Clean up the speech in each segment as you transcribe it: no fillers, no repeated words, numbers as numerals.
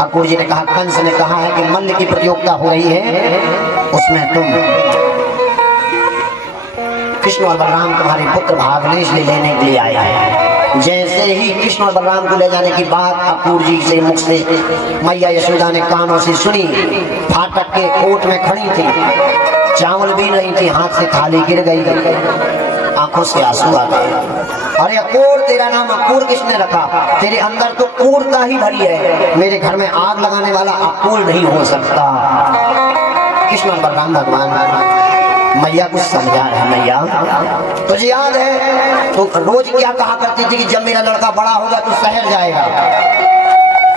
अकूर जी ने कहा, कंस ने कहा है कि मल्ल की प्रतियोगिता हो रही है, उसमें तुम कृष्ण और बलराम तुम्हारे पुत्र भागनेश ले लेने के लिए आया है। जैसे ही कृष्ण और बलराम को ले जाने की बात अकूर जी से मुख से मैया यशोदा ने कानों से सुनी, फाटक के ओट में खड़ी थी, चावल भी नहीं थी, हाथ से थाली गिर गई, आंखों से आंसू आ गए। अरे अकूर, तेरा नाम अकूर किसने रखा? तेरे अंदर तो क्रूरता ही भरी है, मेरे घर में आग लगाने वाला अकूर नहीं हो सकता। कृष्ण और बलराम भगवान मैया कुछ समझा रहा है। मैया, तुझे याद है तो रोज क्या कहा करती थी कि जब मेरा लड़का बड़ा होगा तो शहर जाएगा।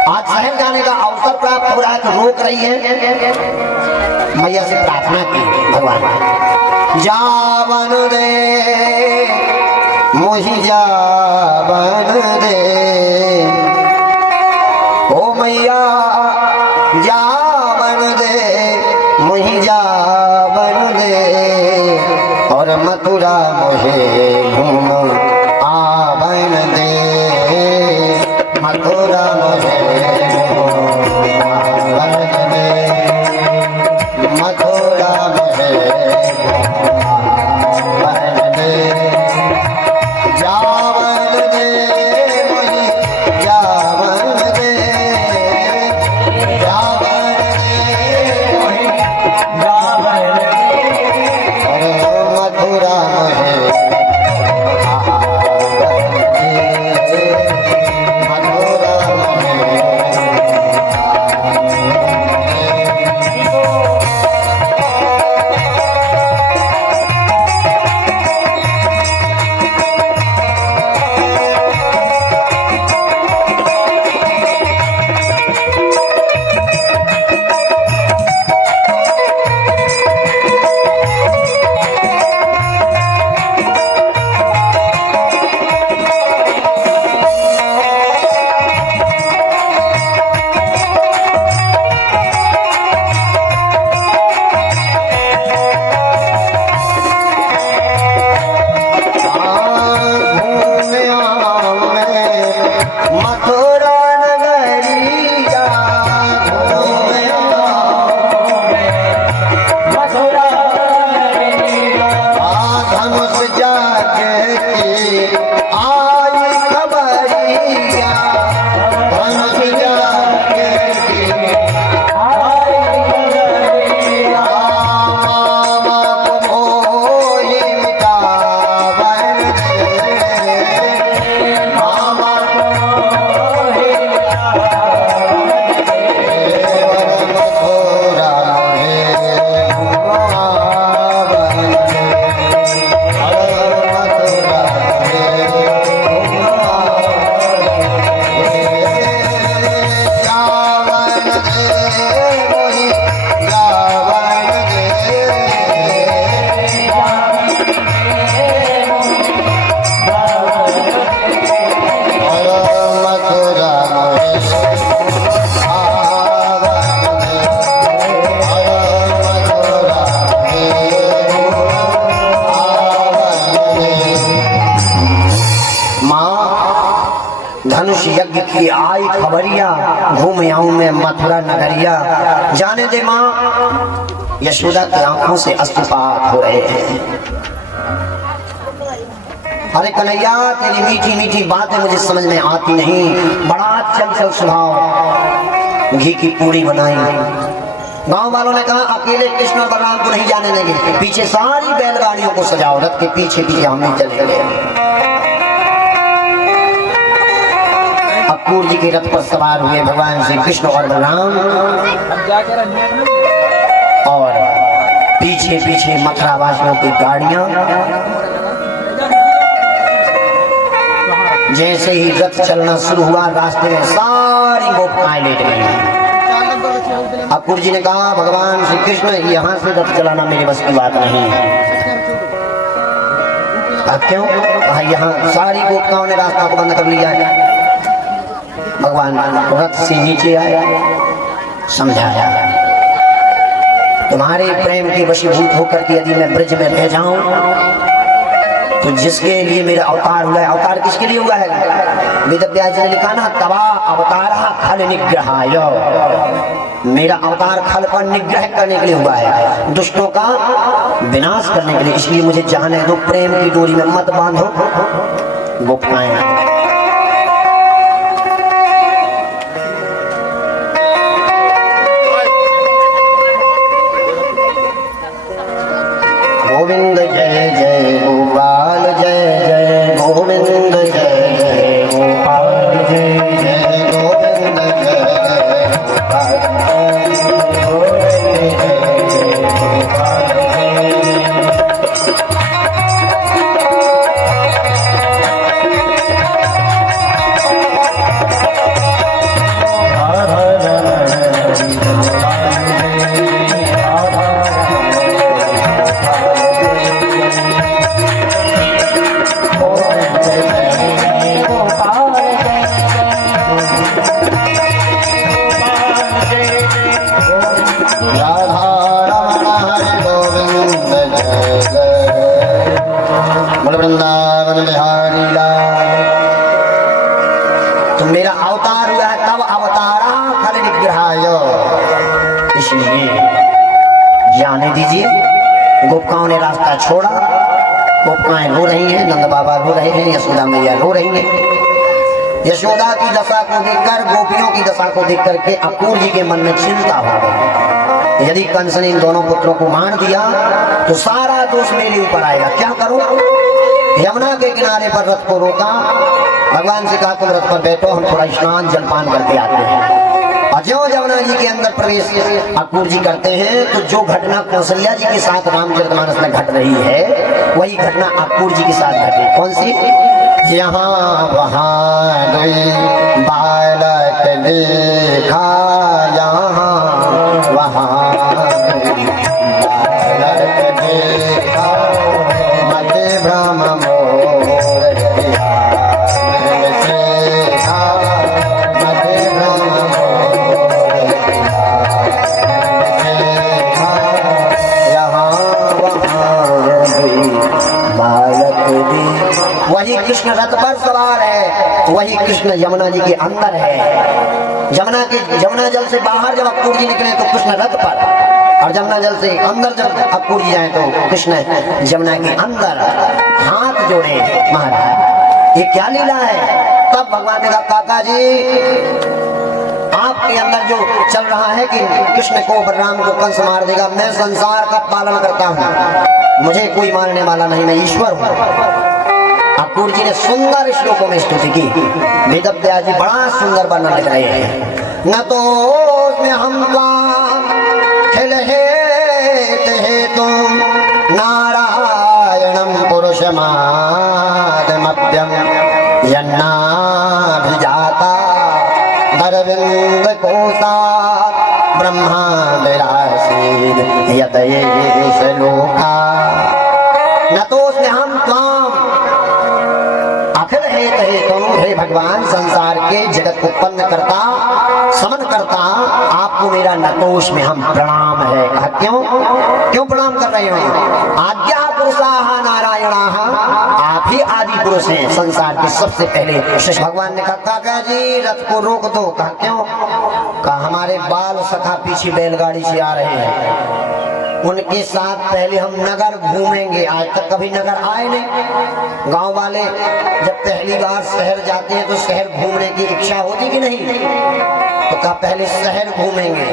आज शहर जाने का अवसर प्राप्त हो रहा है तो रोक रही है। मैया से प्रार्थना की, भगवान जावन दे मोहि जावन दे, ओ मैया जावन दे मोहि जावन दे, और मथुरा मोहे घूम आवन दे, मथुरा मोहे घूम आवन दे, मथुरा मोहे आवन दे, जावन दे मोहि जावन दे, जावन दे मोहि जावन दे, और मथुरा मोहे आवन दे, मथुरा मोहे धनुष यज्ञ की आई खबरिया, घूम आऊं मैं मथुरा नगरिया। जाने दे माँ, यशोदा की आंखों से अश्रुपात हो रहे हैं। अरे कन्हैया, तेरी मीठी मीठी बातें मुझे समझ में आती नहीं, बड़ा चंचल स्वभाव, घी की पूरी बनाई। गांव वालों ने कहा अकेले कृष्ण और बलराम को नहीं जाने देंगे, पीछे सारी बैलगाड़ियों को सजाओ, रथ के पीछे पीछे हम नहीं चले गए। अकूर जी के रथ पर सवार हुए भगवान श्री कृष्ण और बलराम, और पीछे पीछे मथुरा वासियों की गाड़ियां। जैसे ही रथ चलना शुरू हुआ, रास्ते में सारी गोपिकाएं लेट गई। अकूर जी ने कहा भगवान श्री कृष्ण, यहाँ से रथ चलाना मेरे बस की बात नहीं है। क्यों? कहा यहाँ सारी गोपिकाओं ने रास्ता को बंद कर लिया है। भगवान रथ से नीचे आया, समझाया तुम्हारे प्रेम के वशीभूत होकर के यदि मैं ब्रज में रह जाऊं तो जिसके लिए मेरा अवतार हुआ है, अवतार किसके लिए हुआ है? वेद व्यास जी ने लिखा ना, तवा अवतार खल निग्रहाय, मेरा अवतार खल पर निग्रह करने के लिए हुआ है, दुष्टों का विनाश करने के लिए। इसलिए मुझे जाने दो, प्रेम की डोरी में मत बांधो गोपिकाएं। गोविंद जय जय गोपाल, जय जय गोविंद, जय जय गोपाल, जय जय गोविंद, जय जय गोपाल, गोविंद जय जय गोपाल, वृंदावन बिहारी लाल। तो मेरा अवतार हुआ है, तब अवतारा खल निग्रहाय, इसलिए जाने दीजिए। गोपिकाओं ने रास्ता छोड़ा, गोपिकाएं रो रही हैं, नंद बाबा रो रहे हैं, यशोदा मैया रो रही हैं। यशोदा की दशा को देखकर, गोपियों की दशा को देख करके अपूर जी के मन में चिंता हो गई। यदि कंस ने इन दोनों पुत्रों को मार दिया तो सारा दोष मेरे ऊपर आएगा, क्या करूं? यमुना के किनारे पर रथ को रोका, भगवान से कहा तुम रथ पर बैठो, हम थोड़ा स्नान जलपान करके आते हैं। और जो यमुना जी के अंदर प्रवेश अक्रूर जी करते हैं तो जो घटना कौशल्या जी के साथ रामचरितमानस में घट रही है, वही घटना अक्रूर जी के साथ घटी। कौन सी? यहाँ वहाँ बालक देखा, यहाँ वहाँ बालक देखा, मत भ्रम मोर देखा, मत भ्रम मोर देखा, यहाँ वहाँ बालक देखा। वही कृष्ण रथ पर सवार है, वही कृष्ण यमुना जी के अंदर है। यमुना जल से बाहर जब अक्रूर जी निकले तो कृष्ण रथ पर, और यमुना जल से अंदर जब अक्रूर जी जाए तो कृष्ण यमुना के अंदर हाथ जोड़े। महाराज ये क्या लीला है? तब भगवान ने कहा काका जी, आपके अंदर जो चल रहा है कि कृष्ण को बलराम को कंस मार देगा, मैं संसार का पालन करता हूँ, मुझे कोई मारने वाला नहीं, मैं ईश्वर हूँ। अक्रूर जी ने सुंदर श्लोकों में स्तुति की। वेद व्यास जी बड़ा सुंदर वर्णन लिख रहे हैं। न तो उसमें हम खिल हे तुम नारायणम पुरुषमादमभ्यम यन्नाभिजाता अरविंद कोसा ब्रह्मा विरासी यतयेष लोका। न तो उसमें हम अखिल हे तुम, हे भगवान संसार के जगत उत्पन्न करता, समन करता, आपको मेरा नतोष में हम प्रणाम है। कहा क्यों प्रणाम कर रहे हो? आद्या पुरुषाः नारायणाः, आप ही आदि पुरुष हैं, संसार के सबसे पहले। श्री भगवान ने कहा काका जी रथ को रोक दो। कहा क्यों? कहा हमारे बाल सखा पीछे बैलगाड़ी से आ रहे हैं, उनके साथ पहले हम नगर घूमेंगे। आज तक कभी नगर आए नहीं। गांव वाले जब पहली बार शहर जाते हैं तो शहर घूमने की इच्छा होती कि नहीं? तो कहा पहले शहर घूमेंगे।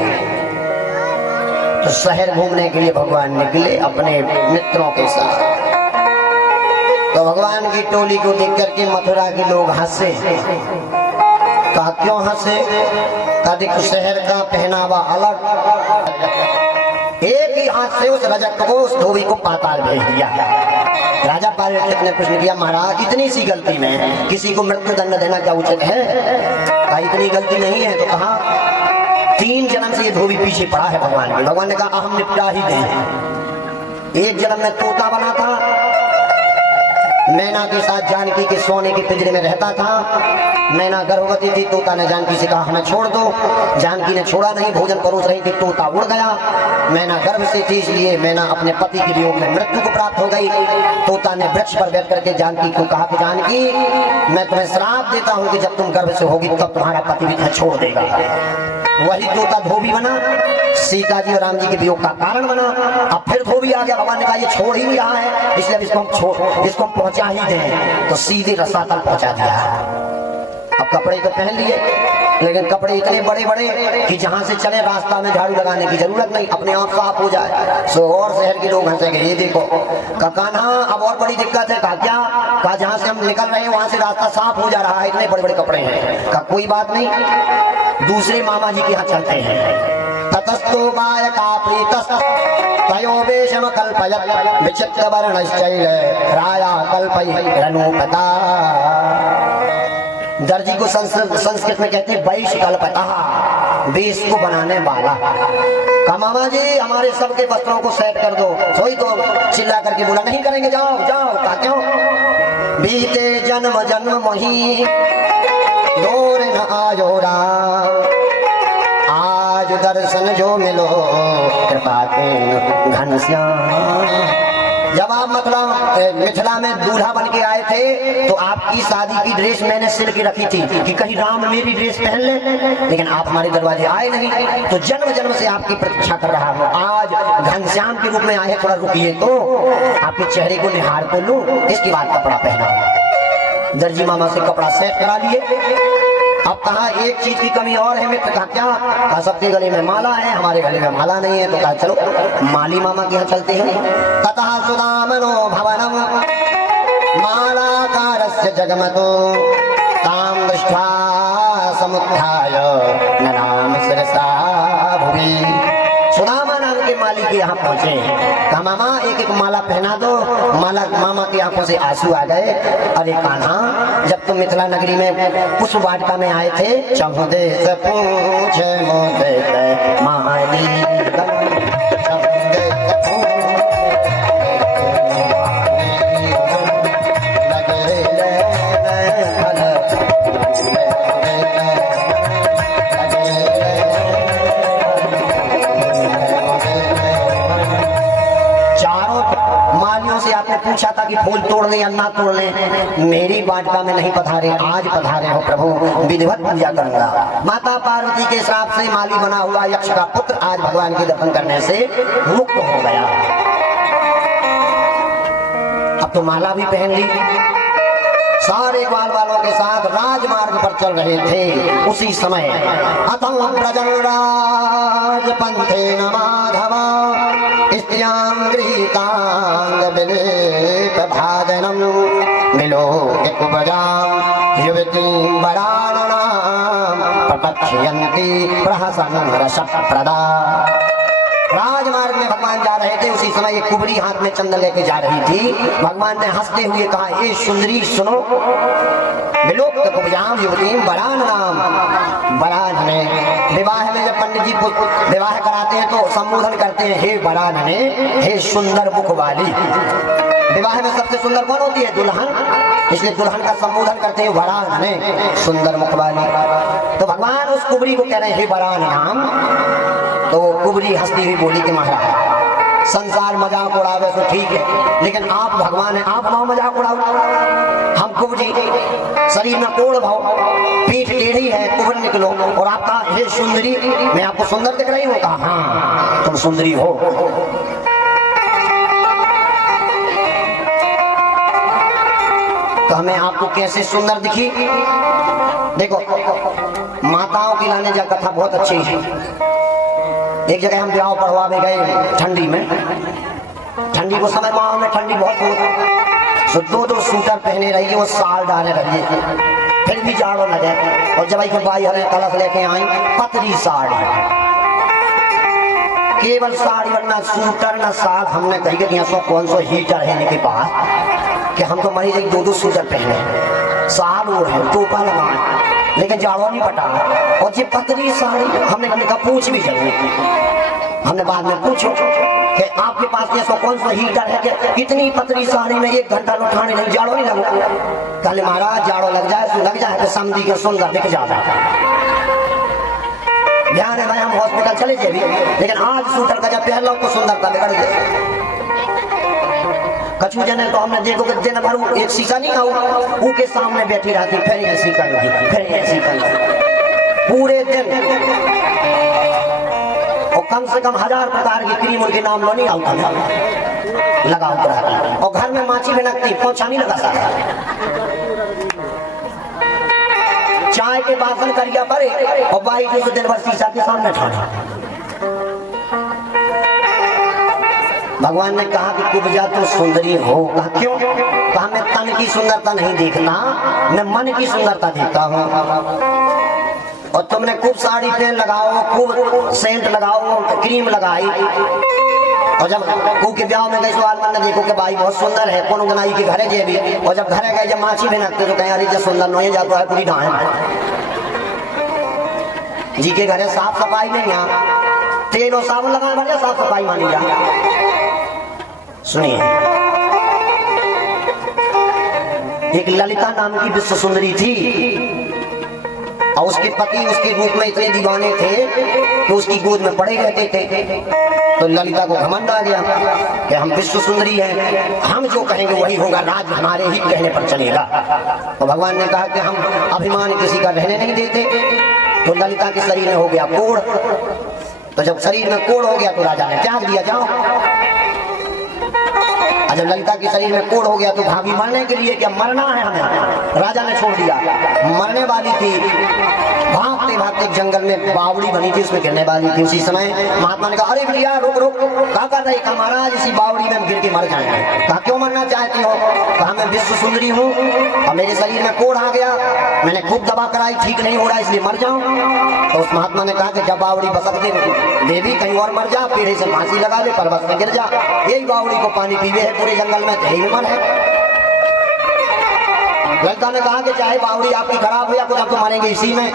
तो शहर घूमने के लिए भगवान निकले अपने मित्रों के साथ। तो भगवान की टोली को देख करके मथुरा के लोग हंसे। कहा क्यों हंसे? कहा देखो शहर का पहनावा अलग, एक ही हाथ से उस रजक को, उस धोबी को पाताल भेज दिया। राजा पारीक्षित ने प्रश्न किया महाराज इतनी सी गलती में किसी को मृत्यु दंड देना क्या उचित है? कहा इतनी गलती नहीं है। तो कहा 3 जन्म से ये धोबी पीछे पड़ा है भगवान के। भगवान ने कहा हम निपटा ही दें। एक जन्म में तोता बना था, मैना के साथ जानकी के सोने के पिंजरे में रहता था। मैना गर्भवती थी, तोता ने जानकी से कहा हमें छोड़ दो। जानकी ने छोड़ा नहीं, भोजन परोस रही थी, तोता उड़ गया। मैना गर्भ से थी, इसलिए मैना अपने पति के वियोग में मृत्यु को प्राप्त हो गई। तोता ने वृक्ष पर बैठ करके जानकी को कहा कि जानकी, मैं तुम्हें श्राप देता हूँ कि जब तुम गर्भ से होगी तब तुम्हारा पति भी तुम्हें छोड़ देगा। वही तोता धोबी बना, सीता जी और राम जी के वियोग का कारण बना। अब फिर धोबी आ गया, भगवान ने कहा ये छोड़ ही रहा है, इसलिए इसको हम पहुंचा ही दें। तो सीधे रसातल पहुंचा दिया। अब कपड़े तो पहन लिए, लेकिन कपड़े इतने बड़े बड़े कि जहां से चले रास्ता में झाड़ू लगाने की जरूरत नहीं, अपने आप साफ हो जाए। सो और शहर के लोग हंसेंगे, ये देखो कान्हा अब और बड़ी दिक्कत है। कहा क्या? कहा जहां से हम निकल रहे हैं वहां से रास्ता साफ हो जा रहा है, इतने बड़े बड़े कपड़े हैं। कहा कोई बात नहीं, दूसरे मामा जी के यहाँ चलते हैं। ततस्तु गायका प्रीतस्त तयो वेशम कल्पयत् विचित्र वर्णश्चैल राया कल्पयन्नुपता। दर्जी को संस्कृत में कहते हैं वैश्य कल्पता, वेश को बनाने वाला। कहा मामा जी हमारे सबके वस्त्रों को सेट कर दो। सोई तो चिल्ला करके बोला नहीं करेंगे, जाओ जाओ। कहा क्यों? बीते जन्म जन्म मोही दूर न आयो राम, आज दर्शन जो मिलो कृपा के घनश्याम। जब आप मिथिला में दूल्हा बन के आए थे तो आपकी शादी की ड्रेस मैंने सिल के रखी थी कि कहीं राम मेरी ड्रेस पहन ले, लेकिन आप हमारे दरवाजे आए नहीं। तो जन्म जन्म से आपकी प्रतीक्षा कर रहा हूँ, आज घनश्याम के रूप में आए, थोड़ा रुकिए तो आपके चेहरे को निहार तो लूं, इसके बाद कपड़ा पहना। दर्जी मामा से कपड़ा सेट करा लिए। अब कहा एक चीज की कमी और है मित्र। कहा क्या? कहा सबके गले में माला है, हमारे गले में माला नहीं है। तो कहा चलो माली मामा के यहाँ चलते हैं। ततः सुदामनो भवनम मालाकारस्य जगमतो ताम दृष्ट्वा समुत्थाय नराम शिरसा भुवि। सुदामा नाम के माली के यहाँ पहुंचे। कहा मामा एक एक माला पहना दो। मामा की आंखों से आंसू आ गए। अरे कान्हा, जब तुम मिथिला नगरी में पुष्प वाटिका में आए थे, चहुदे से पूछे मोदे माली पूछा था कि फूल तोड़ ले या ना तोड़ ले, मेरी वाटिका में नहीं पधारे, आज पधारे हो प्रभु, विधिवत पूजा करूंगा। माता पार्वती के श्राप से माली बना हुआ यक्ष का पुत्र आज भगवान के दर्शन करने से मुक्त हो गया। अब तो माला भी पहन ली। सारे ग्वाल वालों के साथ राजमार्ग पर चल रहे थे। उसी समय अतम प्रजनराज पंथे न माधवा स्त्रियां गृहीतांग विलेप भाजनम मिलो एक बजाम युवती बराननाम प्रपक्षयन्ती प्रहसन रसप्रदा। राजमार्ग में भगवान जा रहे थे। उसी समय एक कुबरी हाथ में चंदन लेके जा रही थी। भगवान ने हंसते हुए कहा, ए सुंदरी सुनो, विलोक्त कुब्जाम युवतीम बरान नाम। बरान ने विवाह में जब पंडित जी विवाह कराते हैं तो संबोधन करते हैं, हे बरान ने, हे सुंदर मुख वाली। विवाह में सबसे सुंदर कौन होती है? दुल्हन, इसलिए दुल्हन का संबोधन करते हैं बरान ने, सुंदर मुख वाली। तो भगवान उस कुबरी को कह रहे हैं, हे बरान नाम। तो कुबरी हंसती हुई बोली कि महाराज संसार मजाक उड़ावे तो ठीक है, लेकिन आप भगवान हैं, आप हमारा मजाक उड़ाओ। हम कुबरी, शरीर में कोड़ भाव, पीठ टेढ़ी है, कुबर निकलो। और आपका हे सुंदरी, मैं आपको सुंदर दिख रही हूँ? कहा हाँ तुम सुंदरी हो। तो हमें आपको कैसे सुंदर दिखी? देखो माताओं की लाने जा कथा बहुत अच्छी है। एक जगह हम ब्याह पढ़वा में गए ठंडी में, ठंडी को समय माहौल में ठंडी बहुत हो, तो दो सूटर पहने रहिए, वो साल डाले रहिए, फिर भी जाड़ो लगे। और जब आई बाई हमें कलश लेके आई, पतली साड़ी, केवल साड़ी, वरना सूटर न साल। हमने कही कि यहाँ कौन सा हीटर है इनके पास कि हम तो मरीज एक दो सूटर पहने, साल और है, टोपा लगाए, लेकिन जाड़ो नहीं पटा। और ये पतली साड़ी हमने कहा पूछ भी जरूर, हमने बाद में पूछो कि आपके पास ये कौन सा हीटर है कि इतनी पतली साड़ी में 1 घंटा उठाने नहीं, जाड़ो नहीं लगा। कल महाराज जाड़ो लग जाए तो लग जाए तो समझी के सुंदर दिख जाता। ध्यान है भाई, हम हॉस्पिटल चले जाए भी, लेकिन आज सूटर का जब पहन लो तो सुंदरता बिगड़ गई। कछु जने तो हमने देखो कि दिन भर एक शीशा नहीं आऊ ऊ के सामने बैठी रहती, फिर ऐसी कर रही, फिर ऐसी कर रही पूरे दिन। और कम से कम 1000 प्रकार की क्रीम उनके नाम लो नहीं आता लगा रहती। और घर में माछी भिनकती, पोछा नहीं लगा सकता। चाय के बासन करिया पड़े और बाई जो दिन भर शीशा के सामने ठाड़ा। भगवान ने कहा कि कुब्जा तो सुंदरी हो। कहा क्यों? कहा मैं तन की सुंदरता नहीं देखना, मैं मन की सुंदरता देखता हूँ। और तुमने खूब साड़ी पहन लगाओ, खूब सेंट लगाओ, क्रीम लगाई, और जब कू के ब्याह में गए सवाल मन देखो कि भाई बहुत सुंदर है, कौन गनाई के घरे जे भी, और जब घरे गए जब माछी भिनकते तो कहीं अरे जब सुंदर नहीं जाता है पूरी ढाए जी के घरे साफ सफाई नहीं है, तेल और साबुन लगाए बढ़िया साफ सफाई मानी जा। सुनिए, एक ललिता नाम की विश्व सुंदरी थी और उसके पति उसके रूप में इतने दीवाने थे कि उसकी गोद में पड़े रहते थे। तो ललिता को घमंड आ गया कि हम विश्व सुंदरी हैं, हम जो कहेंगे वही होगा, राज हमारे ही कहने पर चलेगा। तो भगवान ने कहा कि हम अभिमान किसी का रहने नहीं देते। तो ललिता के शरीर में हो गया कोढ़। तो जब शरीर में कोढ़ हो गया तो राजा ने त्याग दिया, जाओ। जब ललिता के शरीर में कोढ़ हो गया तो भाभी मरने के लिए, क्या मरना है हमें, राजा ने छोड़ दिया। मरने वाली थी, भागते भागते जंगल में बावड़ी बनी थी, उसमें गिरने वाली थी। उसी समय महात्मा ने कहा अरे भैया रुक रुक, कहा कर रही? कहा महाराज इसी बावड़ी में हम गिर के मर जाएंगे। कहा क्यों मरना चाहती हो? कहा मैं विश्व सुंदरी हूँ और मेरे शरीर में कोढ़ आ गया, मैंने खूब दवा कराई, ठीक नहीं हो रहा, इसलिए मर जाऊं। तो उस महात्मा ने कहा कि जब बावड़ी बसक दे देवी कहीं और मर जा, पेड़े से फांसी लगा ले, पर्वत में गिर जा, यही बावड़ी को पानी पीवे है पूरे जंगल में, यही मन है। ललिता ने कहा कि चाहे बावड़ी आपकी खराब हो या कुछ, आप तो मरेंगे इसी में।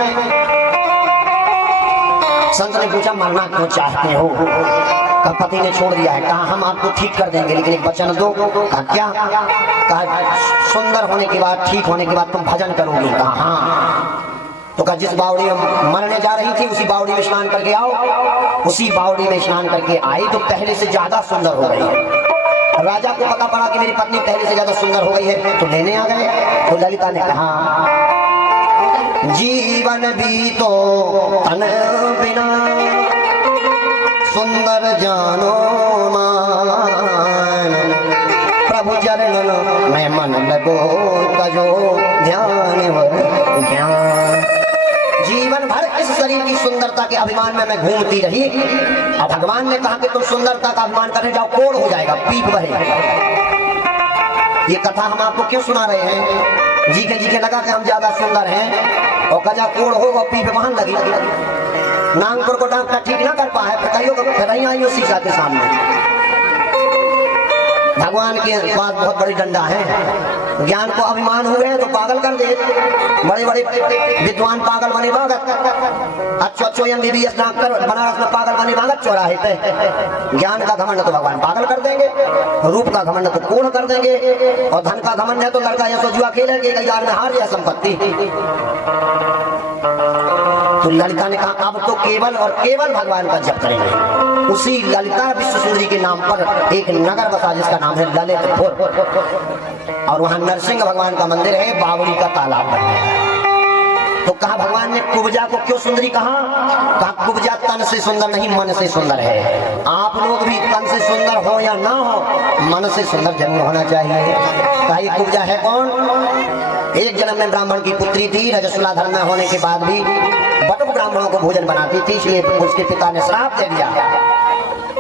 संत ने पूछा मरना क्यों चाहते हो? कहा पति ने छोड़ दिया है। कहा हम आपको ठीक कर देंगे, लेकिन एक वचन दो। कहा क्या? कहा सुंदर होने के बाद, ठीक होने के बाद तुम भजन करोगी। कहा हाँ। तो कहा जिस बावड़ी में मरने जा रही थी उसी बावड़ी में स्नान करके आओ। उसी बावड़ी में स्नान करके आई तो पहले से ज्यादा सुंदर हो गई। राजा को पता पड़ा कि मेरी पत्नी पहले से ज्यादा सुंदर हो गई है, तो लेने आ गए। तो ललिता ने कहा जीवन भी तो तन बिना सुंदर जानो मान, प्रभु चरण में मन लगो तजो ध्यान वर ज्ञान। जीवन भर इस शरीर की सुंदरता के अभिमान में मैं घूमती रही। अब भगवान ने कहा कि तुम सुंदरता का अभिमान करने जाओ, कोढ़ हो जाएगा, पीप बहेगा। ये कथा हम आपको क्यों सुना रहे हैं? जी के लगा कि हम ज्यादा सुंदर हैं और कजा कोढ़ होगा, पीप बहन लगी। नागपुर को डॉक्टर ठीक ना कर पाए, फिर आई शीशा के सामने। भगवान के पास बहुत बड़ी डंडा है। ज्ञान को अभिमान हुए हैं तो पागल कर दे। बड़े बड़े विद्वान पागल बने भागत, अच्छो MBBS डॉक्टर बनारस में पागल बने भागत चौराहे पे। ज्ञान का घमंड तो भगवान पागल कर देंगे, रूप का घमंड तो कोढ़ कर देंगे, और धन का घमंड है तो लड़का या जुआ खेलेंगे, कई बार में हार या संपत्ति। तो ललिता ने कहा अब तो केवल और केवल भगवान का जप करेंगे। उसी ललिता विश्व सुंदरी के नाम पर एक नगर बसा जिसका नाम है ललितपुर, और वहां नरसिंह भगवान का मंदिर है, बावड़ी का तालाब बन गया। तो कहा भगवान ने कुब्जा को क्यों सुंदरी कहा? कहा कुब्जा तन से सुंदर नहीं, मन से सुंदर है। आप लोग भी तन से सुंदर हो या ना हो, मन से सुंदर जरूर होना चाहिए। कहा ये कुब्जा है कौन? एक जन्म में ब्राह्मण की पुत्री थी, रजस्वला धर्म में होने के बाद भी बटुक ब्राह्मणों को भोजन बनाती थी, इसलिए उसके पिता ने श्राप दे दिया,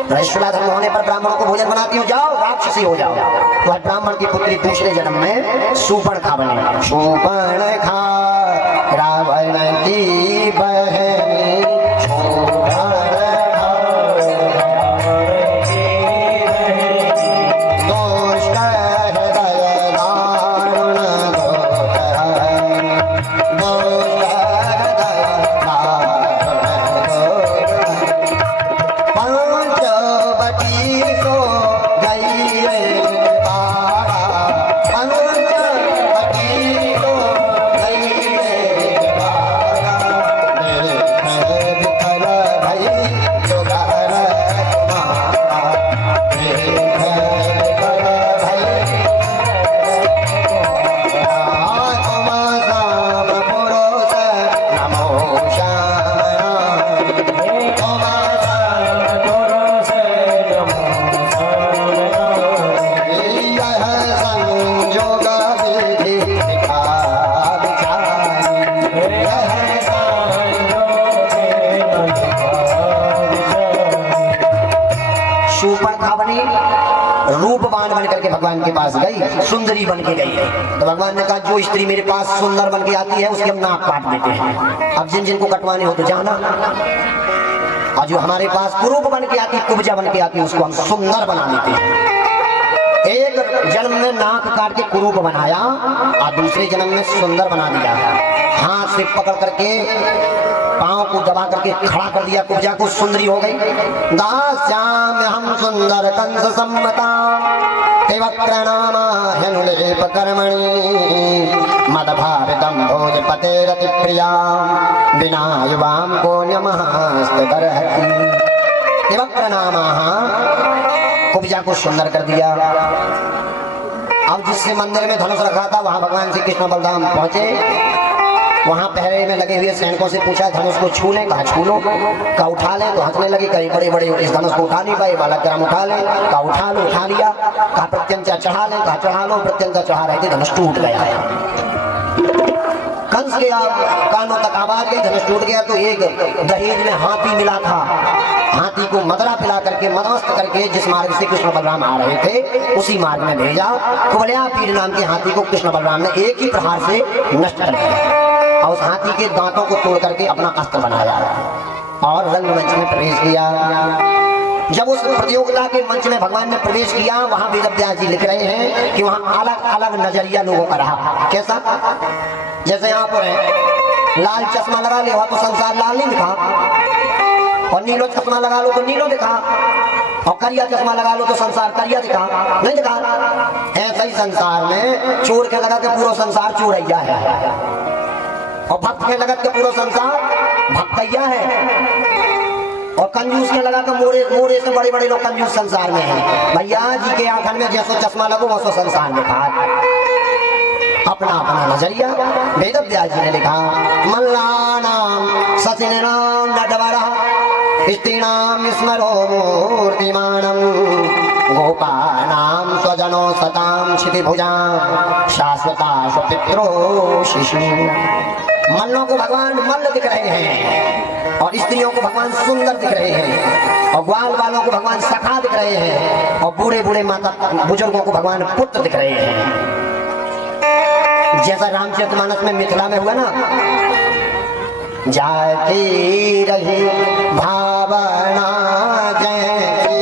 रजस्वला धर्म होने पर ब्राह्मणों को भोजन बनाती हो, जाओ राक्षसी हो जाओ। तो ब्राह्मण की पुत्री दूसरे जन्म में शूर्पणखा बनी। शूर्पणखा रावण की बहनी, रूपवान बन करके भगवान के पास गई, सुंदरी बन के गई। तो भगवान ने कहा जो स्त्री मेरे पास सुंदर बन के आती है उसकी हम नाक काट देते हैं। अब जिन जिनको कटवाने हो तो जाना, और जो हमारे पास कुरूप बन के आती, कुब्जा बन के आती, उसको हम सुंदर बना देते हैं। एक जन्म में नाक काट के कुरूप बनाया और दूसरे जन्म में सुंदर बना दिया। हाथ से पकड़ करके पांव को दबा करके खड़ा कर दिया, कुब्जा को, सुंदरी हो गई। दास्याम हम सुंदर कंस सम्मता मदभावितम भोजपतेरति प्रिया बिना युवाम को कुब्जा को सुंदर कर दिया। अब जिससे मंदिर में धनुष रखा था वहां भगवान श्री कृष्ण बलराम पहुंचे। वहां पहरे में लगे हुए सैनिकों से पूछा धनुष को छू लें, कहा छू लो, कहा उठा लें, तो हंसने लगे। कहीं बड़े बड़े इस धनुष को उठा नहीं पाए, बालक राम उठा लें, कहा उठा लो, उठा लिया। कहा प्रत्यंचा चढ़ा लें, कहा चढ़ा लो, प्रत्यंचा चढ़ा रहे थे, धनुष टूट गया। कंस के कानों तक आवाज गई, धनुष टूट गया। तो एक दहेज में हाथी मिला था, हाथी को मदरा पिला करके, मदमस्त करके जिस मार्ग से कृष्ण बलराम आ रहे थे उसी मार्ग में भेजा। कुबलिया पीर नाम के हाथी को कृष्ण बलराम ने एक ही प्रहार से नष्ट कर दिया और उस हाथी के दांतों को तोड़ करके अपना अस्त्र बनाया और रंगमंच में प्रवेश किया। जब उस प्रतियोगिता के मंच में भगवान ने प्रवेश किया, वहां वेदव्यास जी लिख रहे हैं कि वहां अलग अलग नजरिया लोगों का रहा। कैसा? जैसे यहाँ पर है, लाल चश्मा लगा लिया तो संसार लाल नहीं दिखा, और नीलो चश्मा लगा लो तो नीलो दिखा, और करिया चश्मा लगा लो तो संसार करिया दिखा, नहीं दिखा। ऐसा ही संसार में चोर के लगा के पूरा संसार चोरैया है, और भक्त के लगा के पूरा संसार भक्तैया है, और कंजूस के लगा के मोरे से बड़े बड़े लोग कंजूस संसार में है। भैया जी के आंखन में जैसो चश्मा लगो वैसो संसार में खा, अपना अपना नजरिया। वेदव्यास जी ने लिखा मल्लानाम सचिनाम नटवरा स्त्रीणाम स्मरो मूर्तिमानम गोपानाम स्वजनो सताम क्षितिभुजाम शाश्वता स्वपित्रो शिशु। मल्लों को भगवान मल्ल दिख रहे हैं, और स्त्रियों को भगवान सुंदर दिख रहे हैं, और ग्वाल वालों को भगवान सखा दिख रहे हैं, और बूढ़े बूढ़े माता बुजुर्गों को भगवान पुत्र दिख रहे हैं। जैसा रामचरितमानस में मिथिला में हुआ ना, जाती रही भावना जैसी,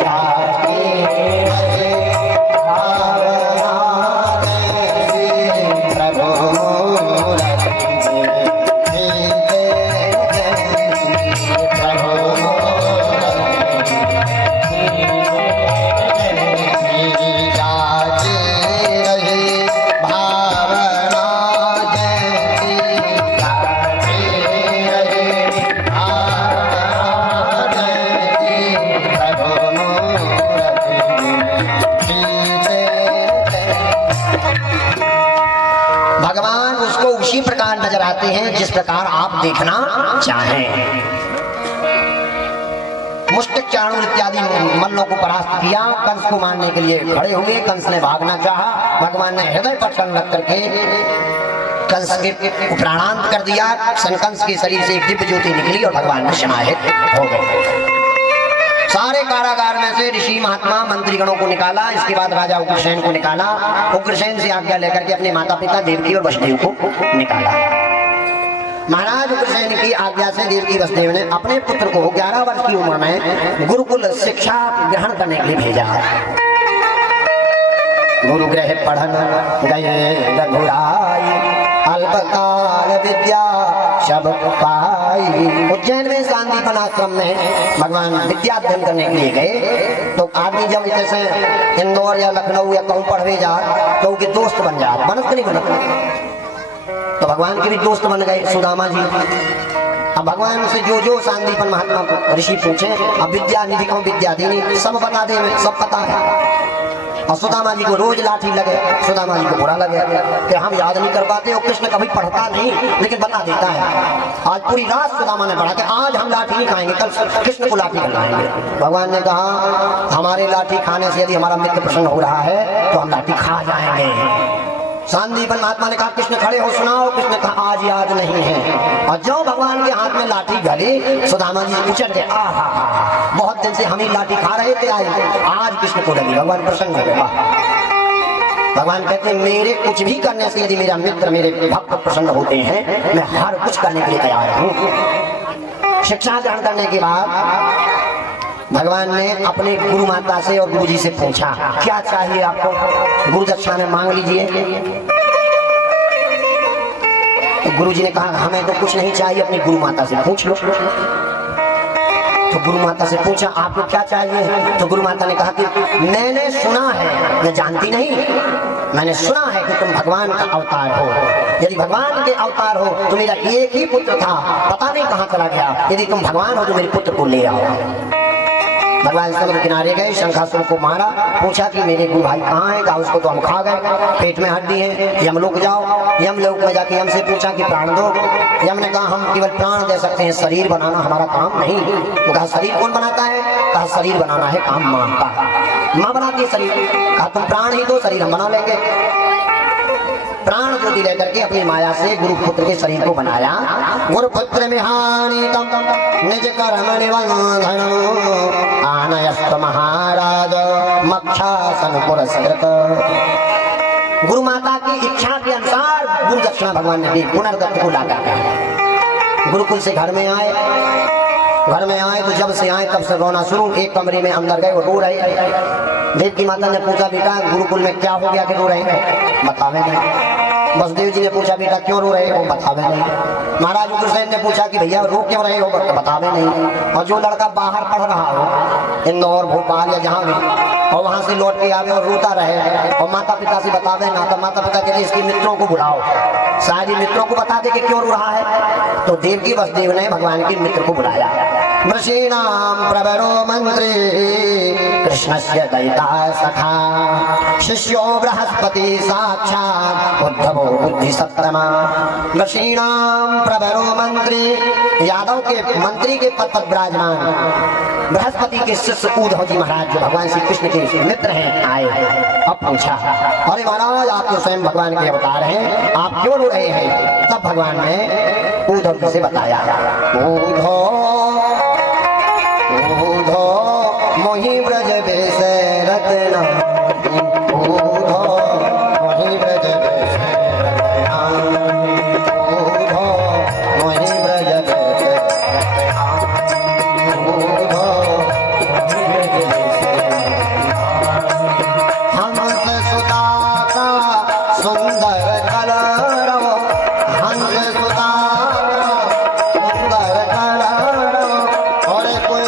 जाती रही भावना जैसी, प्रभु नजर आते हैं जिस प्रकार आप देखना चाहें। मुष्टिक चाणूर इत्यादि मल्लों को परास्त किया, कंस को मारने के लिए खड़े हुए। कंस ने भागना चाहा, भगवान ने हृदय पर टंग रख करके कंस के प्राणांत कर दिया। संकंस के शरीर से एक दिव्य ज्योति निकली और भगवान में समाहित हो गए। सारे कारागार में से ऋषि महात्मा मंत्रीगणों को निकाला। इसके बाद राजा उग्रसेन को निकाला। उग्रसेन से आज्ञा लेकर के अपने माता पिता देवकी और वसुदेव को निकाला। महाराज उग्रसेन की आज्ञा से देवकी वसुदेव ने अपने पुत्र को 11 वर्ष की उम्र में गुरुकुल शिक्षा ग्रहण करने के लिए भेजा। गुरु गृह पढ़न गए रघुराई, अल्पकाल विद्या सब पाई। उज्जैन में शांतिवन आश्रम में भगवान विद्या अध्ययन करने के लिए गए। तो आदमी जब जैसे इंदौर या लखनऊ या कहूँ पढ़वे जा तो उनके दोस्त बन जा, बनत नहीं बनत। तो भगवान के भी दोस्त बन गए सुदामा जी। अब भगवान से जो जो शांतिवन महात्मा ऋषि पूछे, अब विद्या निधि को विद्या देनी सब बता दे, सब पता है। और सुदामा जी को रोज लाठी लगे। सुदामा जी को बुरा लगे कि हम याद नहीं कर पाते, और कृष्ण कभी पढ़ता नहीं लेकिन बता देता है। आज पूरी रात सुदामा ने पढ़ा कि आज हम लाठी नहीं खाएंगे, कल कृष्ण को लाठी खिलाएंगे। भगवान ने कहा हमारे लाठी खाने से यदि हमारा मित्र प्रसन्न हो रहा है तो हम लाठी खा जाएंगे। सांदीपन महात्मा ने कहा कृष्ण खड़े हो सुनाओ। कृष्ण ने कहा आज याद नहीं है। और जो भगवान के हाथ में लाठी गली सुदामा जी उछल गए। बहुत दिन से हम ही लाठी खा रहे थे, आज कृष्ण को लगी। भगवान प्रसन्न हो गए। भगवान कहते हैं मेरे कुछ भी करने से यदि मेरा मित्र मेरे भक्त प्रसन्न होते हैं, मैं हर कुछ करने के लिए तैयार हूँ। शिक्षा ग्रहण करने के बाद भगवान ने अपने गुरु माता से और गुरु जी से पूछा क्या चाहिए आपको, गुरु दक्षिणा में मांग लीजिए। तो गुरु जी ने कहा हमें तो कुछ नहीं चाहिए, अपनी गुरु माता से पूछ लो। तो गुरु माता से पूछा आपको क्या चाहिए। तो गुरु माता ने कहा कि मैंने सुना है, मैं जानती नहीं, मैंने सुना है कि तुम भगवान का अवतार हो। यदि भगवान के अवतार हो तो मेरा एक ही पुत्र था, पता नहीं कहाँ चला गया। यदि तुम भगवान हो तो मेरे पुत्र को ले आओ। भगवान समुद्र किनारे गए, शंखासुर को मारा, पूछा कि मेरे गुरु भाई कहाँ है। कहा उसको तो हम खा गए, पेट में हड्डी है, यमलोक जाओ। यमलोक में जाके यम से पूछा कि प्राण दो। यम ने कहा हम केवल प्राण दे सकते हैं, शरीर बनाना हमारा काम नहीं। तो कहा शरीर कौन बनाता है। कहा शरीर बनाना है काम माँ का, माँ बनाती है शरीर। कहा तुम प्राण ही दो, शरीर हम बना लेंगे। प्राण ज्योति लेकर के अपनी माया से गुरुपुत्र के शरीर को बनाया। गुरुपुत्र मिहानिकं निज कर्म निबंधन आनयस्त महाराज मक्षासन पुरस्कृत। गुरु माता की इच्छा के अनुसार गुरु दक्षिणा भगवान ने दी। पुनर्दत्त को लाकर गुरुकुल से घर में आए। घर में आए तो जब से आए तब से रोना शुरू। एक कमरे में अंदर गए, वो रो रहे। देवकी माता ने पूछा बेटा गुरुकुल में क्या हो गया कि रो रहे हैं। बतावे नहीं। वसुदेव जी ने पूछा बेटा क्यों रो रहे हो। बतावे नहीं। महाराज उग्रसेन ने पूछा कि भैया रो क्यों रहे हो। बतावे नहीं। और जो लड़का बाहर पढ़ रहा हो इंदौर भोपाल या जहाँ भी, और वहां से लौट के आवे और रोता रहे और माता पिता से बतावे ना, तो माता पिता कहते इसके मित्रों को बुलाओ, शायद मित्रों को बता दे कि क्यों रो रहा है। तो देवकी वसुदेव ने भगवान के मित्र को बुलाया। ऋषीणां प्रवरो मंत्री कृष्णस्य दैता सखा शिष्यो बृहस्पति साक्षात् उद्धवो बुद्धि सत्तमा। ऋषीणां प्रवरो मंत्री, यादव के मंत्री के पद पर विराजमान बृहस्पति के शिष्य उद्धव जी महाराज जो भगवान श्री कृष्ण के मित्र हैं आए। अब पूछा अरे महाराज आप तो स्वयं भगवान के अवतार हैं, आप क्यों रो रहे हैं। तब भगवान ने उद्धव जी से बताया मोहि ब्रज बेस रत्ना, मोहि ब्रज बेस रत्ना, मोहि ब्रज बेस हंस सुता का सुंदर कलर, हंस सुता सुंदर कलर और कोई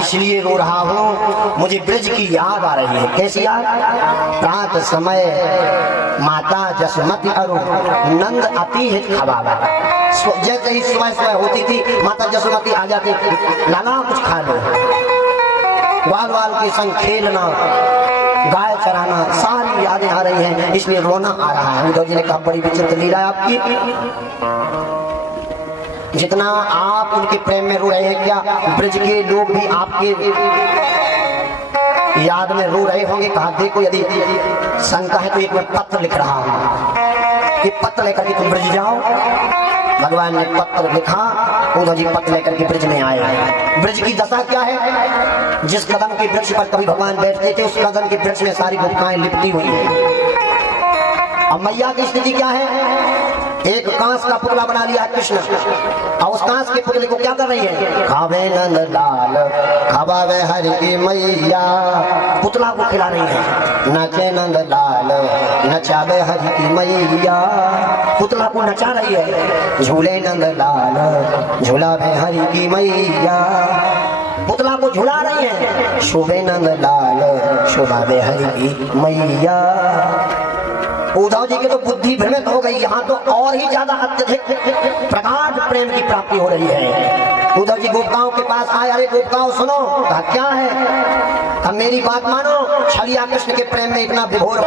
इसलिए रो रहा हूँ, मुझे ब्रज की याद आ रही है। कैसी याद? प्रात समय माता जसमती अरु नंद अति हित खवावा। जैसे ही सुबह सुबह होती थी माता जसमती आ जाती, लाला कुछ खा लो। ग्वाल वाल के संग खेलना, गाय चराना, सारी यादें आ रही हैं, इसलिए रोना आ रहा है। उद्धव जी ने कहा बड़ी विचित्र लीला है आपकी, जितना आप उनके प्रेम में रो रहे हैं, क्या ब्रज के लोग भी आपके याद में रो रहे होंगे? कहा देखो यदि शंका है तो एक मैं पत्र लिख रहा हूं, ये पत्र लेकर के तुम ब्रज जाओ। भगवान ने पत्र लिखा, उद्धव जी पत्र लेकर के ब्रज में आए। ब्रज की दशा क्या है? जिस कदम के वृक्ष पर कभी भगवान बैठते थे, उस कदम के वृक्ष में सारी गुप्ताएं लिपटी हुई है। अब मैया की स्थिति क्या है? एक कांस का पुतला बना लिया है कृष्ण, और उस कांस के पुतले को क्या कर रही है? खावे नंद लाल खवावे हरि की मैया, पुतला को खिला रही है। नचे नंद लाल नचावे हरि की मैया, पुतला को नचा रही है। झूले नंद लाल झूलावे हरि की मैया, पुतला को झुला रही है। शोभे नंद लाल शोभावे हरि की मैया। उद्धव जी की तो बुद्धि भ्रमित हो गई, यहाँ तो और ही ज्यादा अत्यधिक प्रगाढ़ प्रेम की प्राप्ति हो रही है। उद्धव जी गोपिकाओं के पास आए, अरे गोपिकाओं सुनो। कहा क्या है? अब मेरी बात मानो, छलिया कृष्ण के प्रेम में इतना विभोर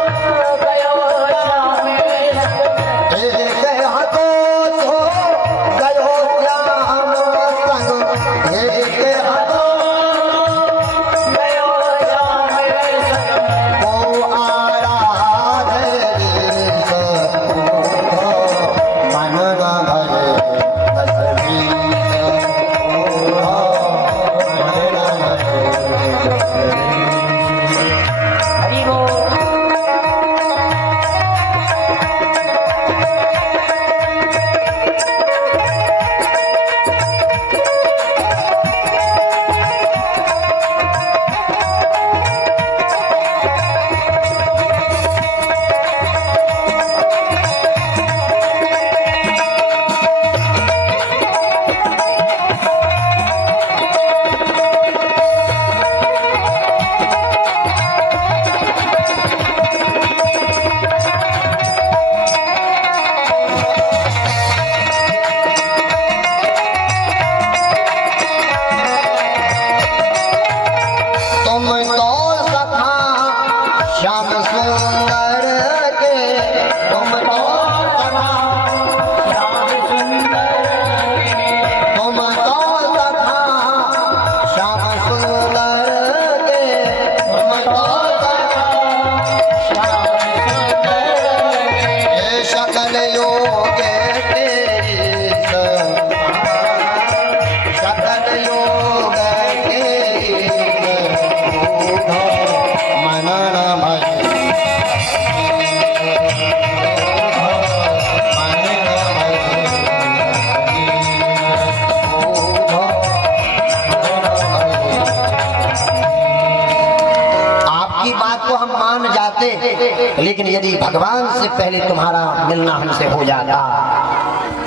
लेकिन यदि भगवान से पहले तुम्हारा मिलना हमसे हो जाता,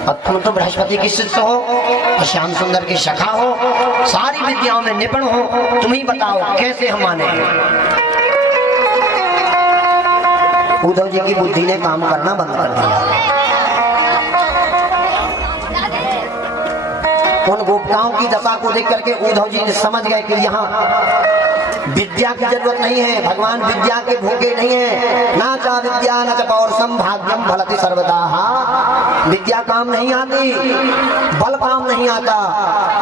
और तुम तो बृहस्पति की शिष्य हो और श्याम सुंदर की सखा हो, सारी विद्याओं में निपुण हो, तुम ही बताओ कैसे हम माने। उद्धव जी की बुद्धि ने काम करना बंद कर दिया। उन गोपिकाओं की दशा को देख करके उद्धव जी ने समझ गए कि यहाँ विद्या की जरूरत नहीं है, भगवान विद्या के भूखे नहीं है। ना चा विद्या न च पौरुषम भाग्यम फलति सर्वदा। विद्या काम नहीं आती, बल काम नहीं आता,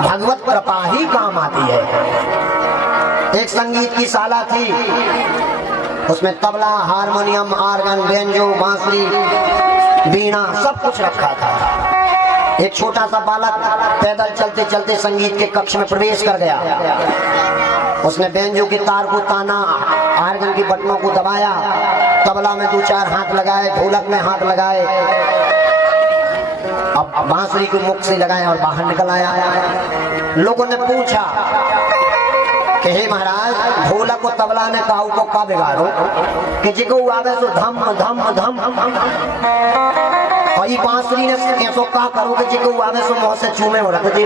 भगवत कृपा ही काम आती है। एक संगीत की शाला थी, उसमें तबला, हारमोनियम, आर्गन, बेंजो, बांसुरी, बीणा सब कुछ रखा था। एक छोटा सा बालक पैदल चलते चलते संगीत के कक्ष में प्रवेश कर गया। उसने बेंजो के तार को ताना, आर्गन की बटनों को दबाया, तबला में 2-4 हाथ लगाए, ढोलक में हाथ लगाए, अब बांसुरी को मुख से लगाए और बाहर निकल आया। लोगों ने पूछा कि हे महाराज, ढोलक और तबला ने काऊ को का बिगाड़ो कि जिको आवे सो धम धम धम, और ये बांसुरी ने ऐसो का करो कि जिको आवे सो मुंह से चूमे हो रख दे।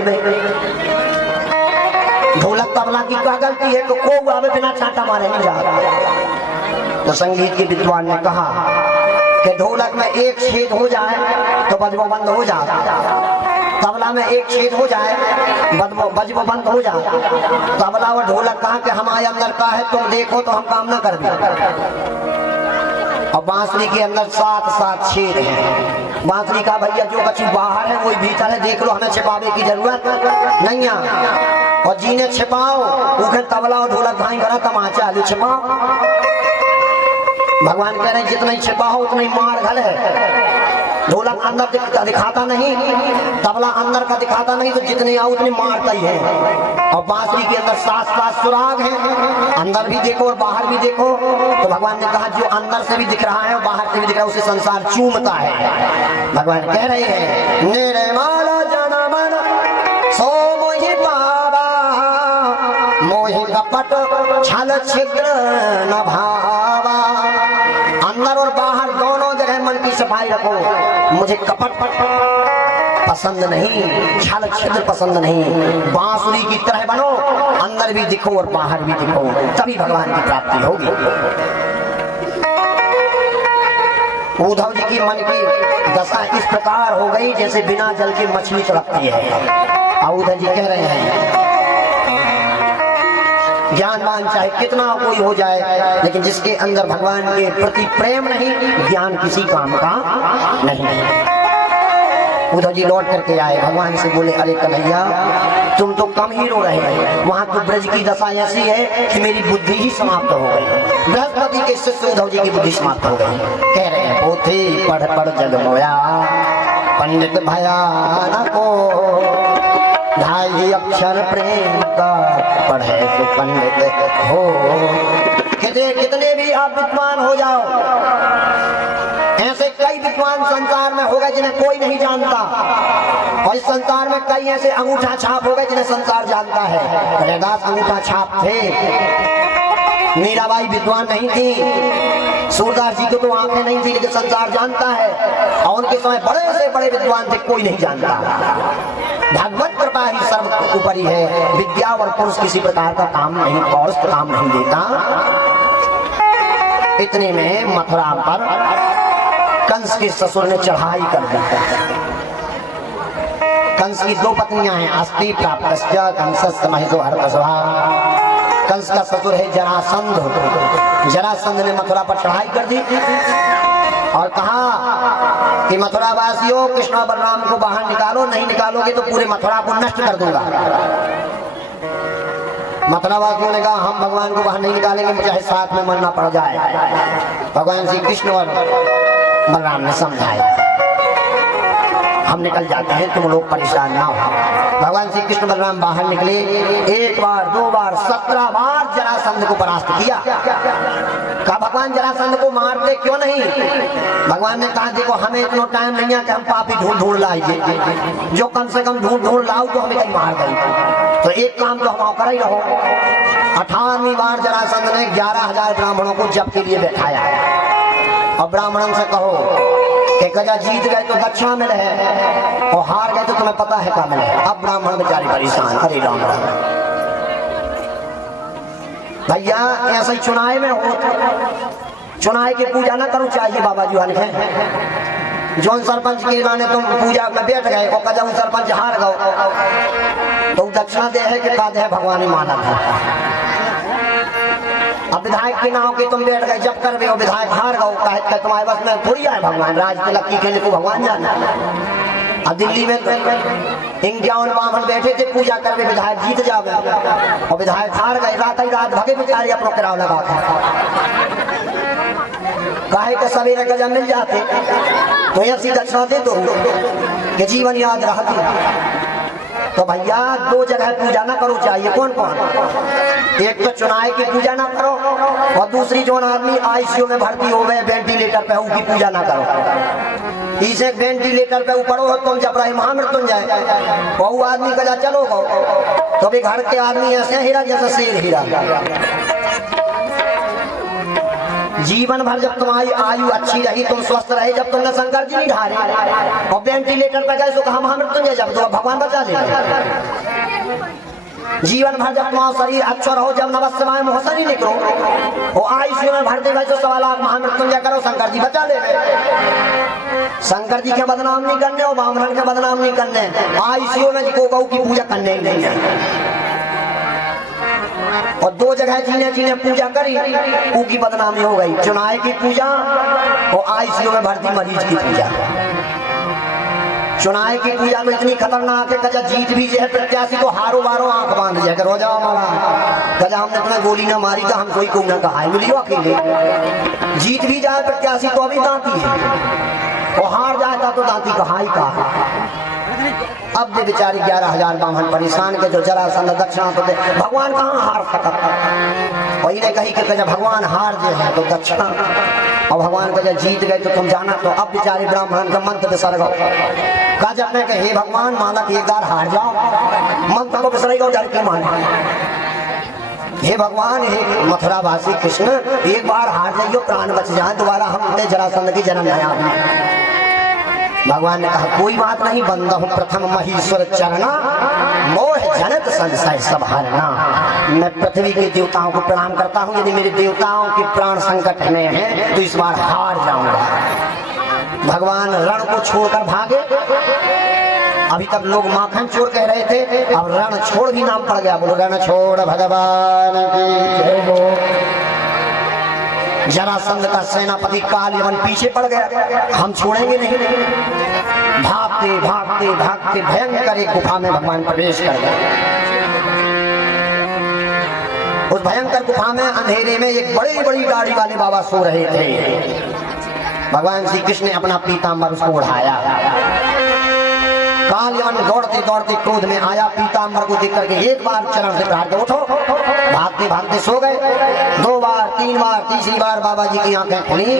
ढोलक तबला की क्या गलती है, को आवे बिना चाटा मारे नहीं जा। तो संगीत के विद्वान ने कहा कि ढोलक में एक छेद हो जाए तो बजबो बंद हो जाए, तबला में एक छेद हो जाए बजबो बंद हो जाए। तबला और ढोलक कहा कि हमारे अंदर का है, तुम देखो तो हम काम ना कर दे। और बांसुरी के अंदर 7 छेद हैं। बांसुरी का भैया जो कछु बाहर है वही भीतर है, देख लो, हमें छिपावे की जरूरत नहीं है। और जीने छिपाओ उधर तबला और ढोलक भाई भरा तमाचा छिपाओ। भगवान कह रहे हैं जितना ही छिपाओ उतना ही मार घल है। ढोलक अंदर दिखाता नहीं, तबला अंदर का दिखाता नहीं, तो जितने आओ उतनी मारता ही है। और बांसुरी के अंदर 7 सुराग हैं, अंदर भी देखो और बाहर भी देखो। तो भगवान ने कहा जो अंदर से भी दिख रहा है और बाहर से भी दिख रहा है उसे संसार चूमता है। भगवान कह रहे हैं निर्मल जनमन सो मोहि पावा, मोहि कपट छल छिद्र न भावा। अंदर और बाहर दोनों जगह मन की सफाई रखो। मुझे कपट पसंद नहीं, छल छिद्र पसंद नहीं। बांसुरी की तरह बनो, अंदर भी दिखो और बाहर भी दिखो, तभी भगवान की प्राप्ति होगी। उद्धव जी की मन की दशा इस प्रकार हो गई जैसे बिना जल के मछली तड़पती है। और उद्धव जी कह रहे हैं ज्ञानवान चाहे कितना कोई हो जाए, लेकिन जिसके अंदर भगवान के प्रति प्रेम नहीं, ज्ञान किसी काम का नहीं। उद्धव जी लौट करके आए, भगवान से बोले अरे कन्हैया तुम तो कम ही रो रहे हैं, वहां तो ब्रज की दशा ऐसी है कि मेरी बुद्धि ही समाप्त हो गई। बृहस्पति के शिष्य उद्धव जी की बुद्धि समाप्त हो गई। कह रहे हैं पोथी पढ़ पढ़ जग मोया, पंडित भयानको ढाई अक्षर प्रेम का पढ़े तो पंडित हो। कितने भी आप विद्वान हो जाओ, ऐसे कई विद्वान संसार में हो गए जिन्हें कोई नहीं जानता, और इस संसार में कई ऐसे अंगूठा छाप हो गए जिन्हें संसार जानता है। रैदास अंगूठा छाप थे, मीराबाई विद्वान नहीं थी, सूरदास जी को तो आंखें नहीं थी, लेकिन संसार जानता है। और उनके समय बड़े से बड़े विद्वान थे, कोई नहीं जानता। भगवत कृपा ही सर्व ऊपरी है। विद्या और पुरुष किसी प्रकार का काम नहीं, और काम नहीं देता। इतने में मथुरा पर कंस के ससुर ने चढ़ाई कर दी। कंस की 2 पत्नियां हैं, अस्ति प्राप्तश्च कंसस्य महितो हर्तस्वा। कंस का ससुर है जरासंध। जरासंध ने मथुरा पर चढ़ाई कर दी और कहा कि मथुरा वासियों कृष्ण और बलराम को बाहर निकालो, नहीं निकालोगे तो पूरे मथुरा को नष्ट कर दूंगा। मथुरा वासियों ने कहा हम भगवान को बाहर नहीं निकालेंगे, चाहे साथ में मरना पड़ जाए। भगवान श्री कृष्ण और बलराम ने समझाया हम निकल जाते हैं, तुम लोग परेशान ना हो। भगवान श्री कृष्ण बलराम बाहर निकले, 1 बार 2 बार 17 बार जरासंध को परास्त किया। कहा भगवान जरासंध को मारते क्यों नहीं? भगवान ने कहा देखो हमें इतना टाइम नहीं है कि हम पापी ढूंढ लाएंगे, जो कम से कम ढूंढ लाओ तो हमें कहीं मार गई। तो एक काम तो हम कर ही रहो। 18वीं बार जरासंध ने 11,000 ब्राह्मणों को जप के लिए बैठाया और ब्राह्मणों से कहो कि गजा जीत गए तो दक्षिणा मिले है और हार गए तो तुम्हें पता है क्या मिले। अब ब्राह्मण बेचारे परेशान, अरे राम राम भैया ऐसा ही चुनाव में हो, चुनाव की पूजा ना करो चाहिए। बाबा जी है जो सरपंच के माने तुम पूजा में बैठ गए और कजा सरपंच हार गए तो दक्षिणा दे है कि का दे है भगवान ही माना था। अब विधायक के नाव के तुम बैठ गए जब कर हो, विधायक हार गए, तुम्हारे बस में थोड़ी आए भगवान, राज तिलक की खेले को भगवान जाना। अब दिल्ली में 51 ब्राह्मण बैठे थे पूजा करके, विधायक जीत जावे और विधायक हार गए, रात ही रात भगे बेचारे अपना किराया लगा काहे के सवेरे गजा मिल जाते तो ऐसी दक्षिणा दे दो कि जीवन याद रहती। तो भैया 2 जगह पूजा ना करो चाहिए। कौन कौन? एक तो चुनाव की पूजा ना करो और दूसरी जो आदमी आईसीयू में भर्ती हो गए वेंटिलेटर पे उसकी पूजा ना करो। इसे वेंटिलेटर पे ऊपर हो तुम जब रहे महामृत्युंजय वो आदमी का चलो तो भी घर के आदमी ऐसे हीरा जैसे शेर हीरा। जीवन भर जब तुम्हारी आयु अच्छी रही, तुम स्वस्थ रहे, जब तुमने शंकर जी नहीं ढारे और वेंटिलेटर पर गए तो कहा महामृत्युंजय जब तो भगवान बचा ले। जीवन भर जब तुम्हारा शरीर अच्छा रहो, जब नवस्यमाय मोहसन ही निकलो, वो आयुष्य में भरते गए तो 1.25 लाख महामृत्युंजय करो, शंकर जी बचा ले। शंकर जी के बदनाम नहीं करने और ब्राह्मण के बदनाम नहीं करने, आयुष्य में जी गौ की पूजा करने ही नहीं है। और 2 जगह जीने पूजा करी, ऊ की बदनामी हो गई, चुनाव की पूजा और आईसीयू में भर्ती मरीज की पूजा। चुनाव की पूजा में इतनी खतरनाक है, कजा जीत भी है प्रत्याशी तो हारो बारो आंख बांध जाए कर हो जाओ हमारा, कजा हमने तुम्हें गोली ना मारी तो हम कोई को ना कहा मिलियो अकेले। जीत भी जाए प्रत्याशी तो अभी दांती है, और हार जाता तो दांती कहा ही कहा। अब भी बेचारी 11,000 बामन परेशान के जो जरासंध दक्षिणा तो दे, भगवान कहाँ हार सकता। वही ने कही कि जब भगवान हार जे है तो दक्षिणा, और भगवान का जब जीत गए तो तुम जाना। तो अब बेचारे ब्राह्मण का मंत्र बिसर गो, कहा जब मैं हे भगवान मालक एक बार हार जाओ, मंत्र को बिसर गो डर के माने। हे भगवान, हे मथुरा वासी कृष्ण, एक बार हार जाइयो प्राण बच जाए, दोबारा हम जरासंध की जन्म नया। भगवान ने कहा कोई बात नहीं, बंदा हूँ प्रथम महीश्वर चरना, मोह जनत संशय सब हरना। मैं पृथ्वी के देवताओं को प्रणाम करता हूँ, यदि मेरे देवताओं के प्राण संकट में हैं तो इस बार हार जाऊंगा। भगवान रण को छोड़कर भागे। अभी तक लोग माखन चोर कह रहे थे, अब रण छोड़ भी नाम पड़ गया। बोलो रण छोड़ भगवान की जय हो। जरासंध का सेनापति काल यवन पीछे पड़ गया, हम छोड़ेंगे नहीं। भागते भागते भागते भयंकर एक गुफा में भगवान प्रवेश कर गए। उस भयंकर गुफा में अंधेरे में एक बड़ी बड़ी दाढ़ी वाले बाबा सो रहे थे। भगवान श्री कृष्ण ने अपना पीताम्बर उसको उठाया। काल यवन दौड़ते दौड़ते क्रोध में आया, पीताम्बर को देख करके एक बार चरण से प्रहार कर उठो। भागते भागते सो गए। 2 बार 3 बार, तीसरी बार बाबा जी की आंखें खुली।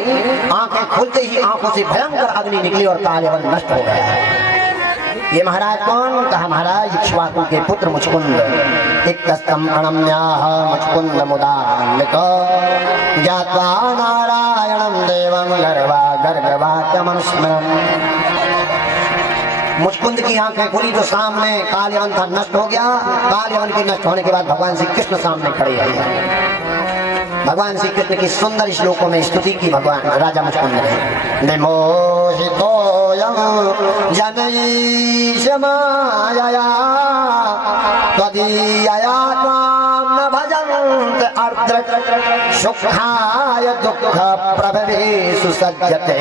आंखें खुलते ही आंखों से भयंकर अग्नि निकली और काल यवन नष्ट हो गया। ये महाराज कौन? कहा महाराज इक्ष्वाकु के पुत्र मुचकुंद। इक्तस्तम प्रणम्याह मुचकुंद मुदान्वितो ज्ञात्वा नारायणं देवं गर्गवाक्यमनुस्मरन्। मुचकुंद की आंखें खुली तो सामने काल यवन था, नष्ट हो गया। काल यवन के नष्ट होने के बाद भगवान श्री कृष्ण सामने खड़े हैं। भगवान श्री कृष्ण की सुंदर श्लोकों में स्तुति की भगवान राजा मुचकुंद ने। विमोहितोऽयं जनैष मायया त्वदीयया त्वां न भजन्ते अर्द्र सुखाय दुःख प्रभवेषु सज्जते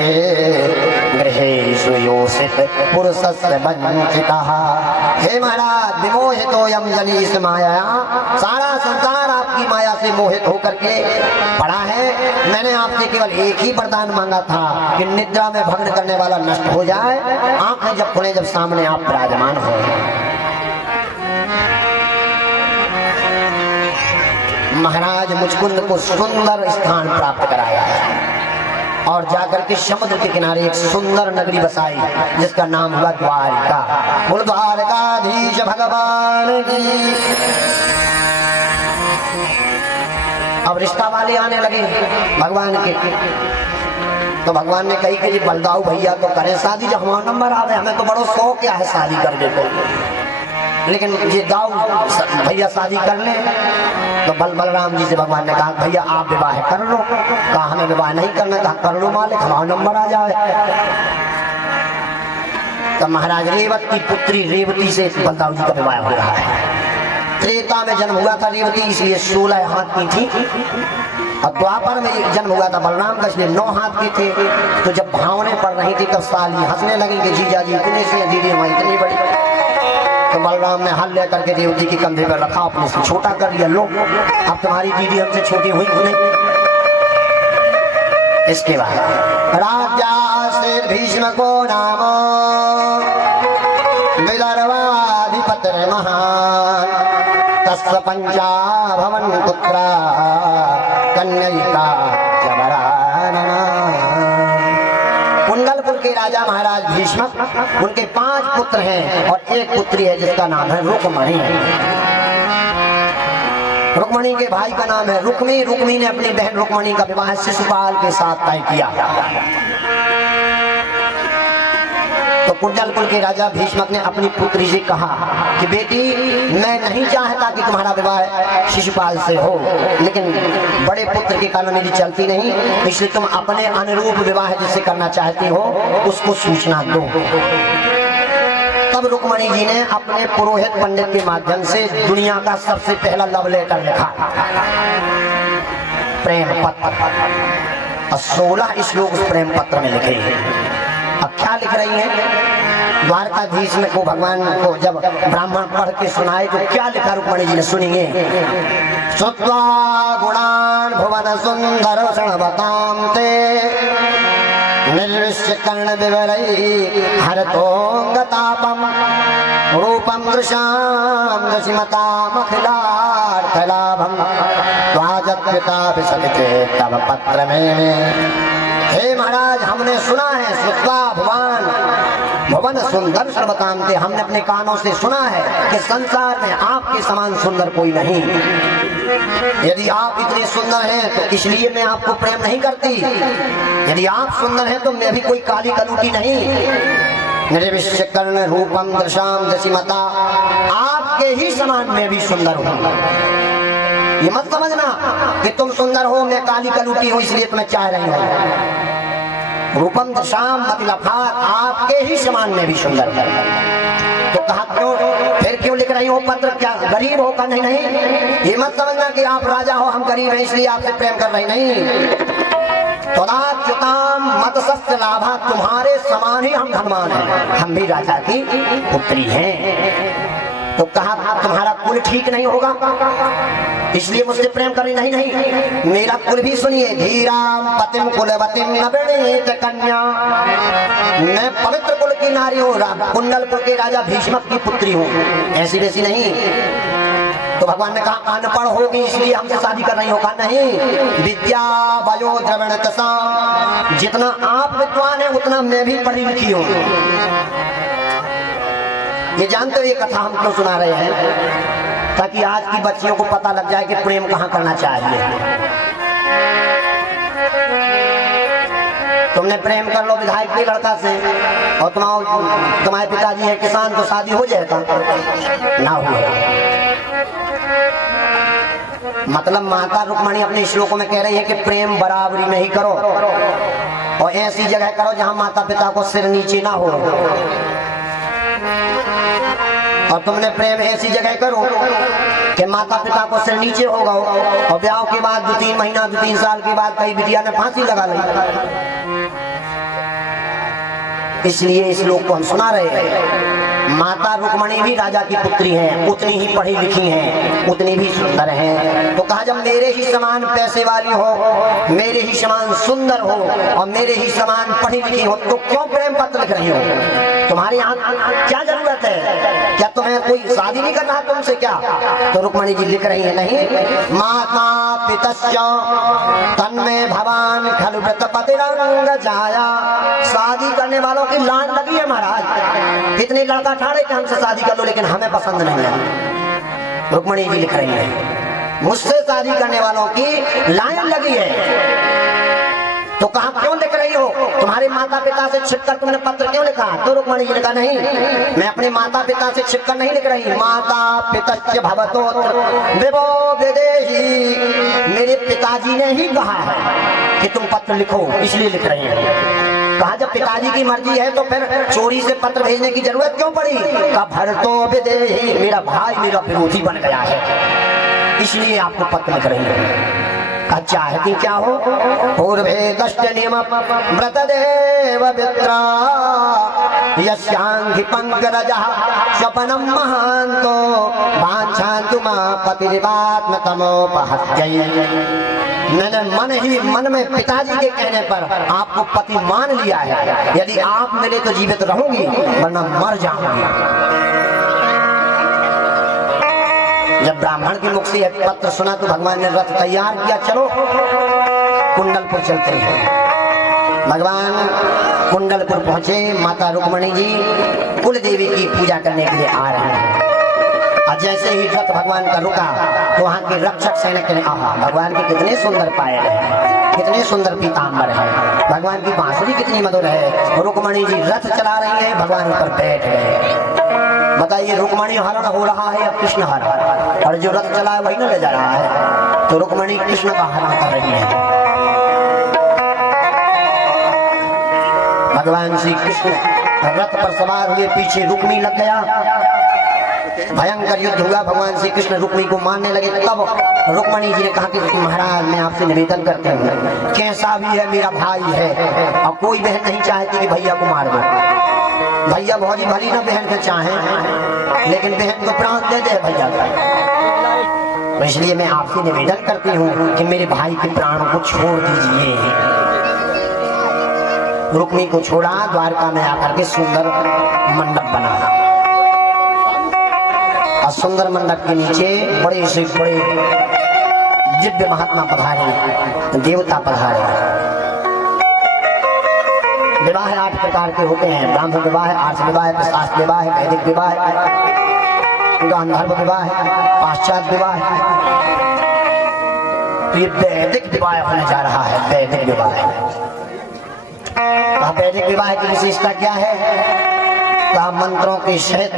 गृहेषु योषित पुरुषस्य वंचितः। हे महाराज, विमोहितोऽयं जनैष मायया, सारा संसार आपकी माया से मोहित होकर के पड़ा है। मैंने आपसे केवल एक ही वरदान मांगा था कि निद्रा में भंग करने वाला नष्ट हो जाए। आंखें जब खुले, जब सामने आप विराजमान हो। महाराज मुचकुंद को सुंदर स्थान प्राप्त कराया और जाकर के समुद्र के किनारे एक सुंदर नगरी बसाई जिसका नाम हुआ द्वारिका। बोल द्वारकाधीश भगवान की। अब रिश्ता वाले आने लगे भगवान के, तो भगवान ने कही कि जी बलदाऊ भैया तो करें शादी, जब हमारा नंबर आवे, हमें तो बड़ो शौक क्या है शादी करने को, लेकिन ये दाऊ भैया शादी कर ले। तो बलराम जी से भगवान ने कहा भैया आप विवाह कर लो। कहा हमें विवाह नहीं करना। कहा कर लो मालिक, हमारा नंबर आ जाए। तो महाराज रेवत की पुत्री रेवती से बलदाऊ जी का विवाह हो रहा है। त्रेता में जन्म हुआ था रेवती, इसलिए 16 हाथ की थी। अब द्वापर में जन्म हुआ था बलराम का, इसलिए 9 हाथ की थे। तो जब भावने पड़ रही थी तब साली हंसने लगी कि जीजा जी इतने से, दीदी हमारी इतनी बड़ी। तो बलराम ने हल लेकर के देवती के कंधे पर रखा, अपने से छोटा कर लिया। लो अब तुम्हारी दीदी हमसे छोटी हुई नहीं। इसके बाद राजा से भीष्म को नाम विदर्भाधिपतिर महान तस्य पंचा भवन पुत्रा कन्यका जबरानना। कुंडलपुर के राजा महाराज भीष्म, उनके 5 पुत्र हैं और एक पुत्री है जिसका नाम है रुक्मणी। रुक्मणी के भाई का नाम है रुक्मी। रुक्मी ने अपनी बहन रुक्मणी का विवाह शिशुपाल के साथ तय किया। तो कुंडलपुर के राजा भीष्मक ने अपनी पुत्री से कहा कि बेटी मैं नहीं चाहता कि तुम्हारा विवाह शिशुपाल से हो, लेकिन बड़े पुत्र के कारण मेरी चलती नहीं, इसलिए तुम अपने अनुरूप विवाह जिससे करना चाहती हो उसको सूचना दो। तब रुक्मणी जी ने अपने पुरोहित पंडित के माध्यम से दुनिया का सबसे पहला लव लेटर लिखा, प्रेम पत्र, और 16 श्लोक उस प्रेम पत्र में लिखे हैं। अब क्या लिख रही है? द्वारकाधीश में को भगवान को जब ब्राह्मण पढ़ के सुनाए तो क्या लिखा रुक्मणी जी ने, सुनिए। श्रुत्वा गुणान् भुवन सुंदर शृण्वतां ते निर्विश्य कर्ण विवरैः हरतोऽङ्गतापम् रूपं दृशां दशिमतामखिलार्थलाभं त्वाजत्पिता विसमिते तव पत्र में। हे महाराज, हमने सुना है, श्रुत्वा भुवन सुंदर सर्वताम थे, हमने अपने कानों से सुना है कि संसार में आपके समान सुंदर कोई नहीं। यदि आप इतने सुंदर हैं तो इसलिए मैं आपको प्रेम नहीं करती, यदि आप सुंदर हैं तो मैं भी कोई काली कलूटी नहीं। निर्विश्य कर्ण रूपम दृशाम दशिमता, आपके ही समान मैं भी सुंदर हूँ। ये मत समझना कि तुम सुंदर हो मैं काली कलूटी हूँ इसलिए तुम्हें चाह रही हूँ। रूपम दशाम मतलब आपके ही समान में भी सुंदर है। तो कहा क्यों, फिर क्यों लिख रही हो पत्र, क्या गरीब हो? का नहीं नहीं, ये मत समझना कि आप राजा हो हम गरीब हैं इसलिए आपसे प्रेम कर रही नहीं। तदाच्युताम मत सस्य लाभा, तुम्हारे समान ही हम धनवान हैं, हम भी राजा की पुत्री हैं। तो कहा तुम्हारा कुल ठीक नहीं होगा इसलिए मुझसे प्रेम करी, नहीं नहीं, मेरा कुल भी सुनिए। धीराम पतिम कुलवतिम नवनीत कन्या, मैं पवित्र कुल की नारी हूँ, कुंडलपुर के राजा भीष्मक की पुत्री हूँ, ऐसी वैसी नहीं। तो भगवान ने कहा अनपढ़ होगी इसलिए हमसे शादी कर रही हो? कहा नहीं, विद्या वयो द्रवण तसा, जितना आप विद्वान है उतना मैं भी पढ़ी लिखी हूँ। ये जानते हो ये कथा हम क्यों सुना रहे हैं? ताकि आज की बच्चियों को पता लग जाए कि प्रेम कहाँ करना चाहिए। तुमने प्रेम कर लो विधायक के लड़का से और तुम्हारे पिताजी है किसान, तो शादी हो जाएगा ना? हुआ। मतलब माता रुक्मणी अपने श्लोकों में कह रही है कि प्रेम बराबरी में ही करो और ऐसी जगह करो जहां माता पिता को सिर नीचे ना हो। और तुमने प्रेम ऐसी जगह करो कि माता पिता को सिर नीचे होगा और ब्याह के बाद 2-3 महीना 2-3 साल के बाद कई बिटिया ने फांसी लगा ली। इसलिए इस श्लोक को हम सुना रहे हैं। माता रुक्मणी भी राजा की पुत्री हैं, उतनी ही पढ़ी लिखी हैं, उतनी भी सुंदर हैं। तो कहा जब मेरे ही समान पैसे वाली हो, मेरे ही समान सुंदर हो और मेरे ही समान पढ़ी लिखी हो तो क्यों प्रेम पत्र लिख रही हो? तुम्हारे यहाँ क्या जरूरत है? क्या तुम्हें कोई शादी नहीं करना तुमसे क्या? तो रुक्मणी जी लिख रही है नहीं, माता पितश्च तन्मे भवान खलु व्रतपतिरंग जाया, शादी करने वालों की लान लगी है महाराज। इतने लड़का ठाड़े कि हमसे शादी कर लो लेकिन हमें पसंद नहीं है। रुक्मणी जी लिख रही है मुझसे शादी करने वालों की लाइन लगी है। तो कहा क्यों लिख रही हो? तुम्हारे माता पिता से छिपकर तुमने पत्र क्यों लिखा? तो रुक्मणी जी ने कहा नहीं, मैं अपने माता पिता से छिपकर नहीं लिख रही। माता पितश्च भवतोत्र विभो विदेही, मेरे पिताजी ने ही कहा है कि तुम पत्र लिखो इसलिए लिख रही हैं। कहा जब पिताजी की मर्जी है तो फिर चोरी से पत्र भेजने की जरूरत क्यों पड़ी? कहा भरतो विदेही, मेरा भाई मेरा विरोधी बन गया है इसलिए आपको पत्र लिख रही है। चाहती क्या हो? पूर्वे दष्ट नियम व्रतदेव वित्रा यस्यांघि पंकजः स्वपनम महान्तो वाञ्छान्तु मा पतिरिवात्मतमोपहत्यै। मैंने मन में पिताजी के कहने पर आपको पति मान लिया है। यदि आप मिले तो जीवित रहूंगी वरना मर जाऊंगी। जब ब्राह्मण की मुख से पत्र सुना तो भगवान ने रथ तैयार किया, चलो कुंडलपुर चलते हैं। भगवान कुंडलपुर पहुंचे। माता रुक्मणी जी कुल देवी की पूजा करने के लिए आ रहे हैं। और जैसे ही रथ भगवान का रुका तो वहाँ के रक्षक सैनिक ने आहा भगवान के कितने सुंदर पायल है, कितने सुंदर पीताम्बर है, भगवान की बांसुरी कितनी मधुर है। रुक्मणी जी रथ चला रही है, भगवान ऊपर बैठ गए। बताइए रुक्मणी हरण हो रहा है या कृष्ण हरण? और जो रथ चला है वही ना ले जा रहा है, तो रुक्मणी कृष्ण का हरण कर रही है। भगवान श्री कृष्ण रथ पर सवार हुए, पीछे रुक्मी लग गया, भयंकर युद्ध हुआ। भगवान श्री कृष्ण रुक्मी को मारने लगे। तब रुक्मणी जी ने कहा कि महाराज मैं आपसे निवेदन करते हूँ, कैसा भी है मेरा भाई है, और कोई बहन नहीं चाहती कि भैया को मार दो। भैया भौजी भली ना बहन को चाहे, लेकिन बहन को प्राण दे दे भैया का। तो इसलिए मैं आपसे निवेदन करती हूँ कि मेरे भाई के प्राणों को छोड़ दीजिए। रुक्मी को छोड़ा, द्वारका में आकर के सुंदर मंडप बना, और सुंदर मंडप के नीचे बड़े से बड़े दिव्य महात्मा पधारे, देवता पधारे। विवाह 8 प्रकार के होते हैं, ब्राह्मण विवाह, आर्ष विवाह, शास्त्र विवाह, वैदिक विवाह, गांधर्व विवाह, पाश्चात्य विवाह। तो ये वैदिक विवाह होने जा रहा है, वैदिक विवाह। वैदिक विवाह की विशेषता क्या है? कहा मंत्रों के सहित,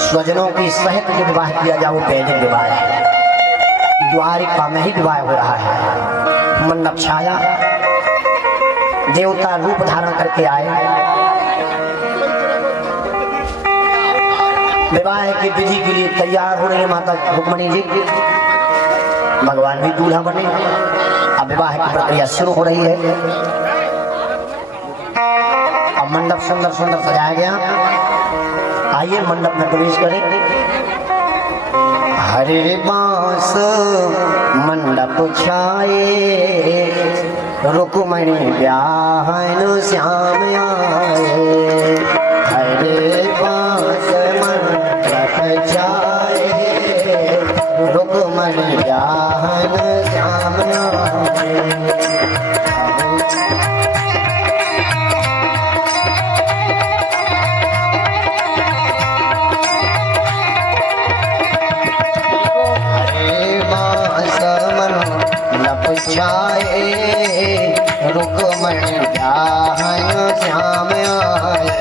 स्वजनों की सहित जो विवाह किया जाए वो वैदिक विवाह है। द्वारिका में ही विवाह हो रहा है। मंडप छाया, देवता रूप धारण करके आए। विवाह की विधि के लिए तैयार हो रही है माता रुक्मणी जी, भगवान भी दूल्हा बने। अब विवाह की प्रक्रिया शुरू हो रही है। अब मंडप सुंदर सुंदर सजाया गया। आइए मंडप में प्रवेश करें। हरे बांस मंडप छाए, रुक्मणी ब्याहन श्याम आए। हरे बांस मंडप छाए, रुक्मणी ब्याहन श्याम आए। छाए, रुक्मणी ब्याहन श्याम आए।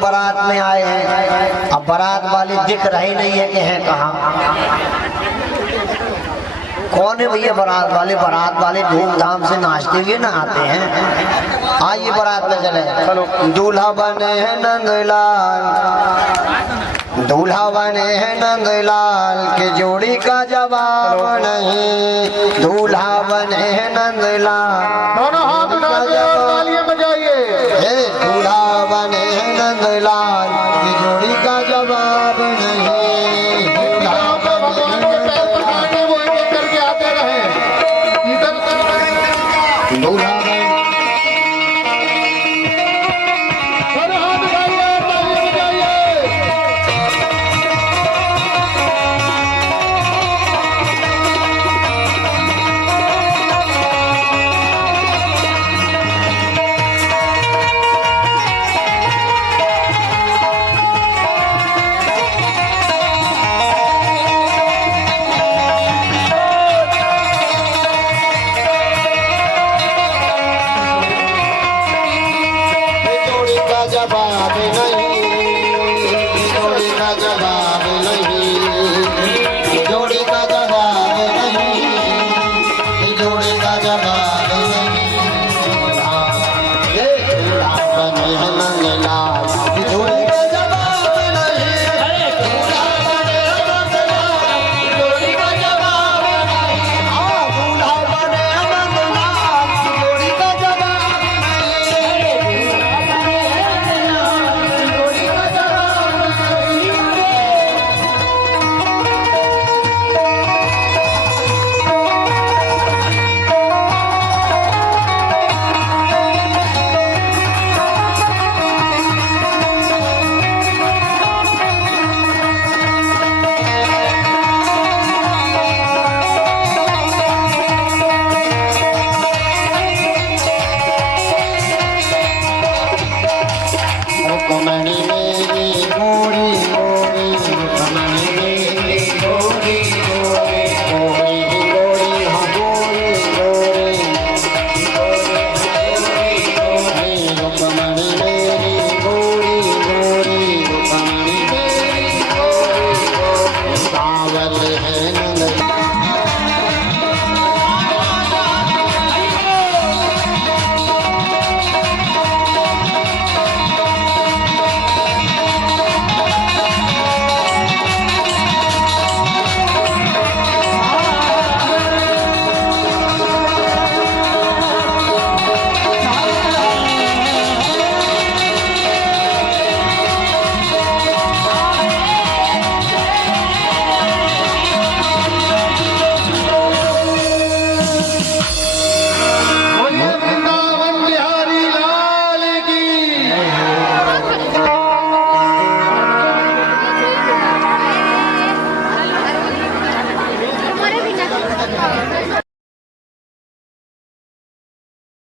बारात में आए हैं। अब बारात वाले दिख रहे नहीं है कि हैं कहाँ। कौन है भैया बारात वाले? बारात वाले धूमधाम से नाचते हुए नहाते हैं। आइए बारात में चले। चलो। दूल्हा बने हैं नंदलाल, दूल्हा बने हैं नंदलाल के जोड़ी का जवाब नहीं। दूल्हा बने हैं नंदलाल, दोनों हाथ उठा के और तालियां बजाइए। दूल्हा बने हैं नंदलाल